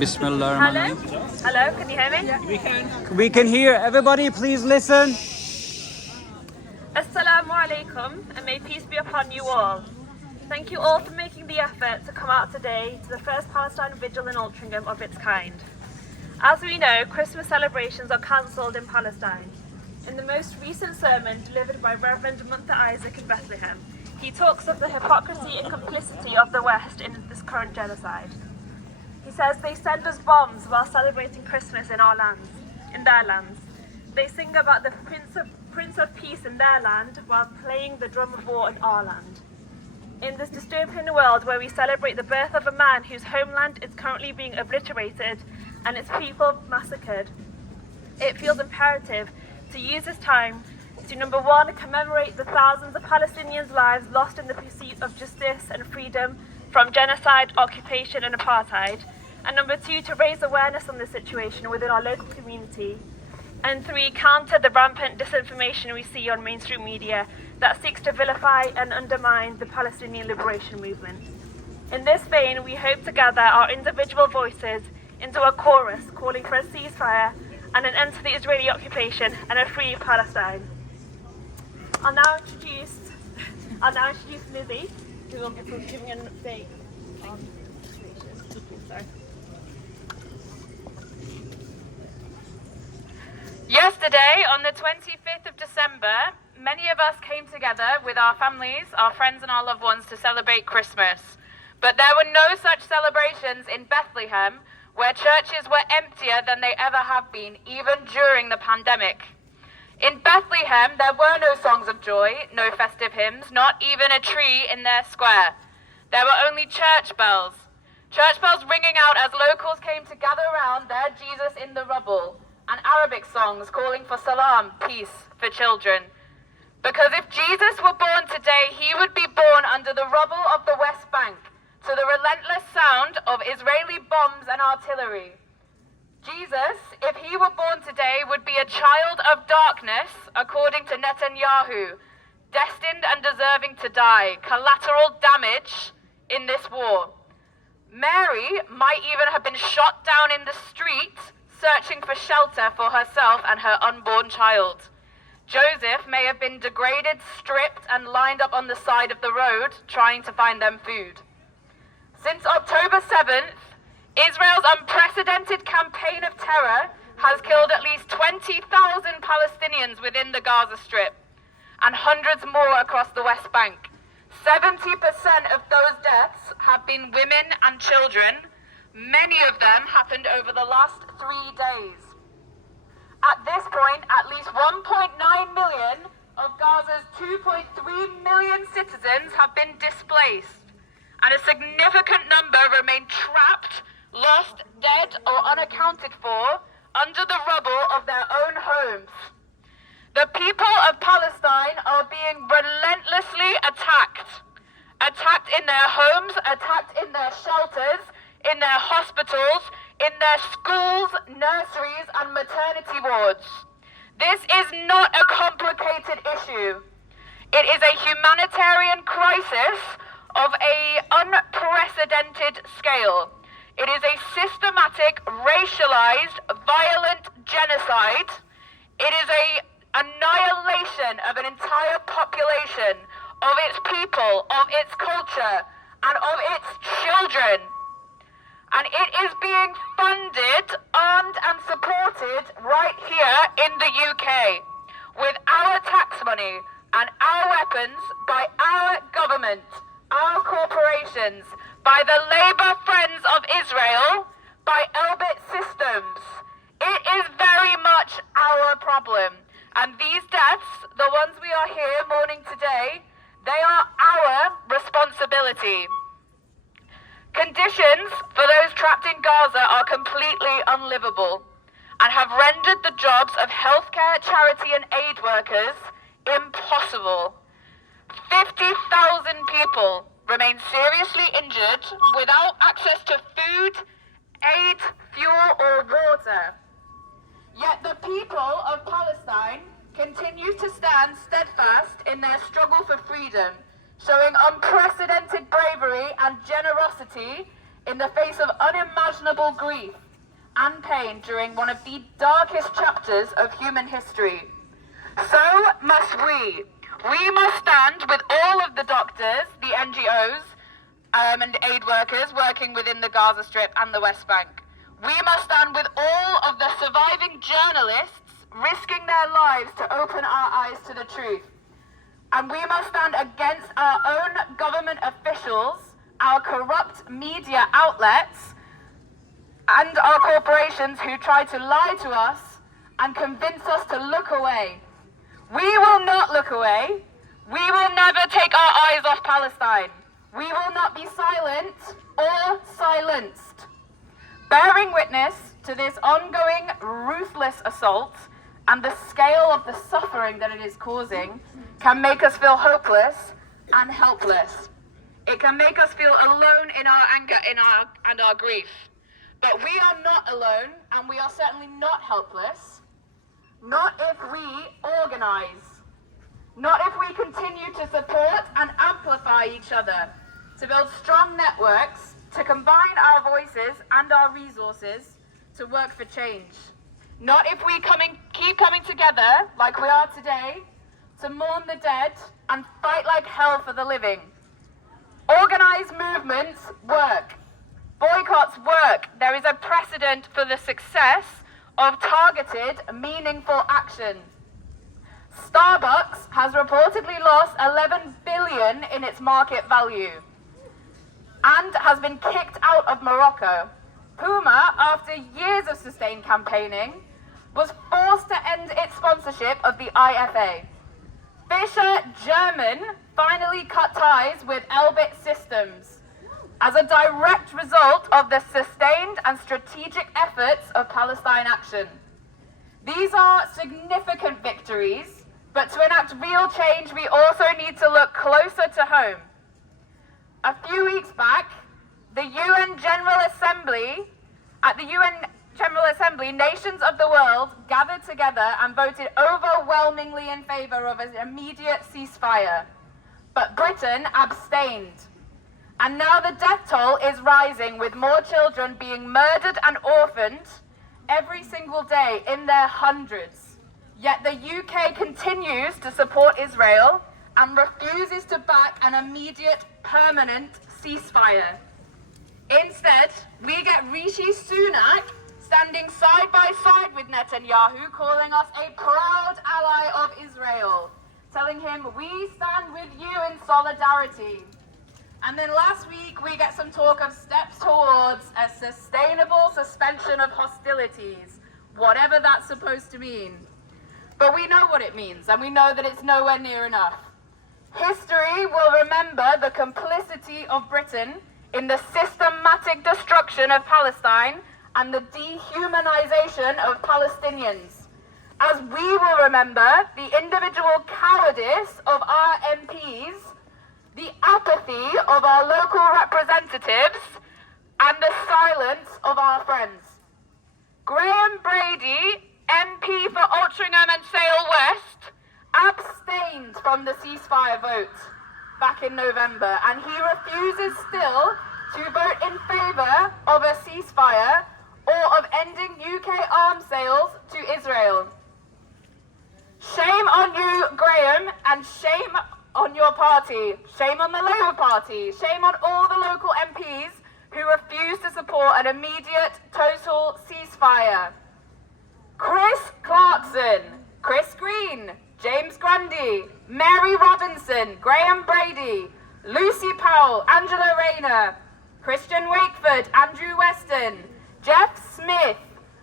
Bismillahirrahmanirrahim. Hello, can you hear me? We can. We can hear. Everybody, please listen. Assalamu alaikum, and may peace be upon you all. Thank you all for making the effort to come out today to the first Palestine Vigil in Altrincham of its kind. As we know, Christmas celebrations are cancelled in Palestine. In the most recent sermon delivered by Reverend Muntha Isaac in Bethlehem, he talks of the hypocrisy and complicity of the West in this current genocide. He says they send us bombs while celebrating Christmas in our lands, in their lands. They sing about the Prince of Peace in their land while playing the drum of war in our land. In this dystopian world where we celebrate the birth of a man whose homeland is currently being obliterated and its people massacred, it feels imperative to use this time to, number one, commemorate the thousands of Palestinians' lives lost in the pursuit of justice and freedom from genocide, occupation and apartheid, and number two, to raise awareness on this situation within our local community, and three, counter the rampant disinformation we see on mainstream media that seeks to vilify and undermine the Palestinian liberation movement. In this vein, we hope to gather our individual voices into a chorus calling for a ceasefire and an end to the Israeli occupation and a free Palestine. I'll now introduce Lizzie, who will be giving an update on the situation. Sorry. Yesterday, on the 25th of December, many of us came together with our families, our friends and our loved ones to celebrate Christmas. But there were no such celebrations in Bethlehem, where churches were emptier than they ever have been, even during the pandemic. In Bethlehem, there were no songs of joy, no festive hymns, not even a tree in their square. There were only church bells ringing out as locals came to gather around their Jesus in the rubble, and Arabic songs calling for salam, peace, for children. Because if Jesus were born today, he would be born under the rubble of the West Bank, to the relentless sound of Israeli bombs and artillery. Jesus, if he were born today, would be a child of darkness, according to Netanyahu, destined and deserving to die, collateral damage in this war. Mary might even have been shot down in the street, searching for shelter for herself and her unborn child. Joseph may have been degraded, stripped, and lined up on the side of the road, trying to find them food. Since October 7th, Israel's unprecedented campaign of terror has killed at least 20,000 Palestinians within the Gaza Strip, and hundreds more across the West Bank. 70% of those deaths have been women and children. Many of them happened over the last 3 days. At this point, at least 1.9 million of Gaza's 2.3 million citizens have been displaced, and a significant number remain trapped, lost, dead, or unaccounted for under the rubble of their own homes. The people of Palestine are being relentlessly attacked. Attacked in their homes, attacked in their shelters, in their hospitals, in their schools, nurseries, and maternity wards. This is not a complicated issue. It is a humanitarian crisis of an unprecedented scale. It is a systematic, racialized, violent genocide. It is an annihilation of an entire population, of its people, of its culture, and of its children. And it is being funded, armed, and supported right here in the UK with our tax money and our weapons by our government, our corporations, by the Labour Friends of Israel, by Elbit Systems. It is very much our problem. And these deaths, the ones we are here mourning today, they are our responsibility. Conditions for those trapped in Gaza are completely unlivable and have rendered the jobs of healthcare, charity and aid workers impossible. 50,000 people remain seriously injured without access to food, aid, fuel or water. Yet the people of Palestine continue to stand steadfast in their struggle for freedom, showing unprecedented bravery and generosity in the face of unimaginable grief and pain during one of the darkest chapters of human history. So must we. We must stand with all of the doctors, the NGOs, and aid workers working within the Gaza Strip and the West Bank. We must stand with all of the surviving journalists risking their lives to open our eyes to the truth. And we must stand against our own government officials, our corrupt media outlets, and our corporations who try to lie to us and convince us to look away. We will not look away. We will never take our eyes off Palestine. We will not be silent or silenced. Bearing witness to this ongoing ruthless assault and the scale of the suffering that it is causing can make us feel hopeless and helpless. It can make us feel alone in our anger and our grief. But we are not alone, and we are certainly not helpless. Not if we organise. Not if we continue to support and amplify each other, to build strong networks, to combine our voices and our resources to work for change. Not if we keep coming together like we are today to mourn the dead and fight like hell for the living. Organised movements work. Boycotts work. There is a precedent for the success of targeted, meaningful action. Starbucks has reportedly lost 11 billion in its market value and has been kicked out of Morocco. Puma, after years of sustained campaigning, was forced to end its sponsorship of the IFA. Fischer German finally cut ties with Elbit Systems as a direct result of the sustained and strategic efforts of Palestine Action. These are significant victories, but to enact real change, we also need to look closer to home. A few weeks back, at the UN General Assembly, nations of the world gathered together and voted overwhelmingly in favour of an immediate ceasefire. But Britain abstained. And now the death toll is rising, with more children being murdered and orphaned every single day in their hundreds. Yet the UK continues to support Israel and refuses to back an immediate, permanent ceasefire. Instead, we get Rishi Sunak standing side by side with Netanyahu, calling us a proud ally of Israel, telling him we stand with you in solidarity. And then last week we get some talk of steps towards a sustainable suspension of hostilities, whatever that's supposed to mean. But we know what it means, and we know that it's nowhere near enough. History will remember the complicity of Britain in the systematic destruction of Palestine and the dehumanization of Palestinians, as we will remember the individual cowardice of our MPs, the apathy of our local representatives, and the silence of our friends. Graham Brady, MP for Altrincham and Sale West, abstained from the ceasefire vote back in November, and he refuses still to vote in favour of a ceasefire or of ending UK arms sales to Israel. Shame on you, Graham, and shame on your party. Shame on the Labour Party. Shame on all the local MPs who refuse to support an immediate total ceasefire. Chris Clarkson, Chris Green, James Grundy, Mary Robinson, Graham Brady, Lucy Powell, Angela Rayner, Christian Wakeford, Andrew Weston, Jeff Smith,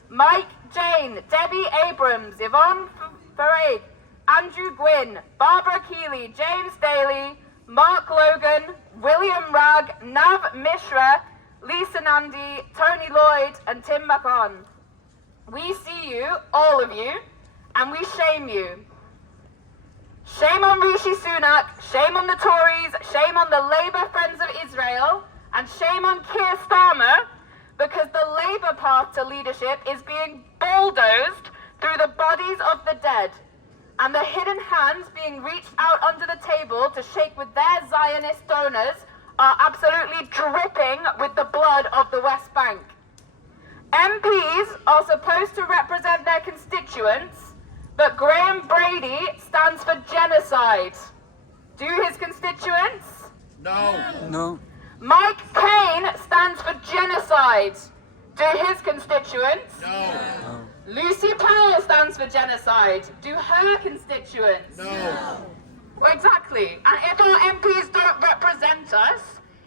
Mike Jane, Debbie Abrams, Yvonne Farage, Andrew Gwynn, Barbara Keeley, James Daly, Mark Logan, William Ragg, Nav Mishra, Lisa Nandy, Tony Lloyd, and Tim McCon. We see you, all of you, and we shame you. Shame on Rishi Sunak, shame on the Tories, shame on the Labour Friends of Israel, and shame on Keir Starmer, because the Labour path to leadership is being bulldozed through the bodies of the dead, and the hidden hands being reached out under the table to shake with their Zionist donors are absolutely dripping with the blood of the West Bank. MPs are supposed to represent their constituents, but Graham Brady stands for genocide. Do his constituents? No. Mike Cain stands for genocide. Do his constituents? No. Lucy Powell stands for genocide. Do her constituents? No. Well, exactly. And if our MPs don't represent us,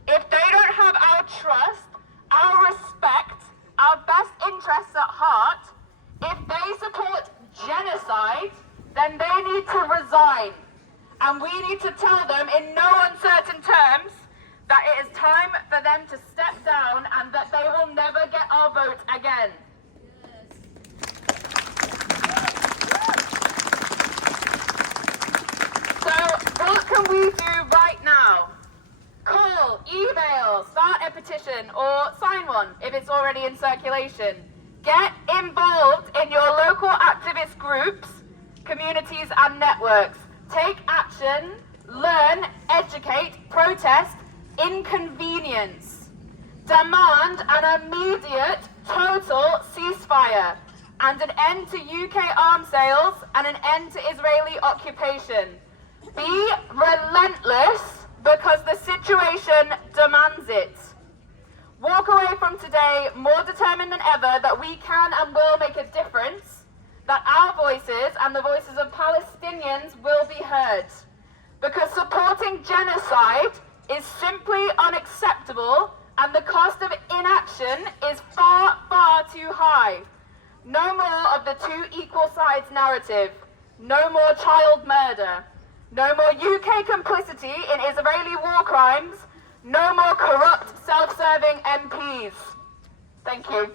if they don't have our trust, our respect, our best interests at heart, if they support genocide, then they need to resign. And we need to tell them in no uncertain terms that it is time for them to step down and that they will never get our vote again. So what can we do right now? Call, email, start a petition, or sign one if it's already in circulation. Get involved in your local activist groups, communities and networks. Take action, learn, educate, protest, inconvenience. Demand an immediate, total ceasefire and an end to UK arms sales and an end to Israeli occupation. Be relentless because the situation demands it. Walk away from today more determined than ever that we can and will make a difference, that our voices and the voices of Palestinians will be heard. Because supporting genocide is simply unacceptable and the cost of inaction is far, far too high. No more of the two equal sides narrative. No more child murder. No more UK complicity in Israeli war crimes. No more corrupt, self-serving MPs. Thank you.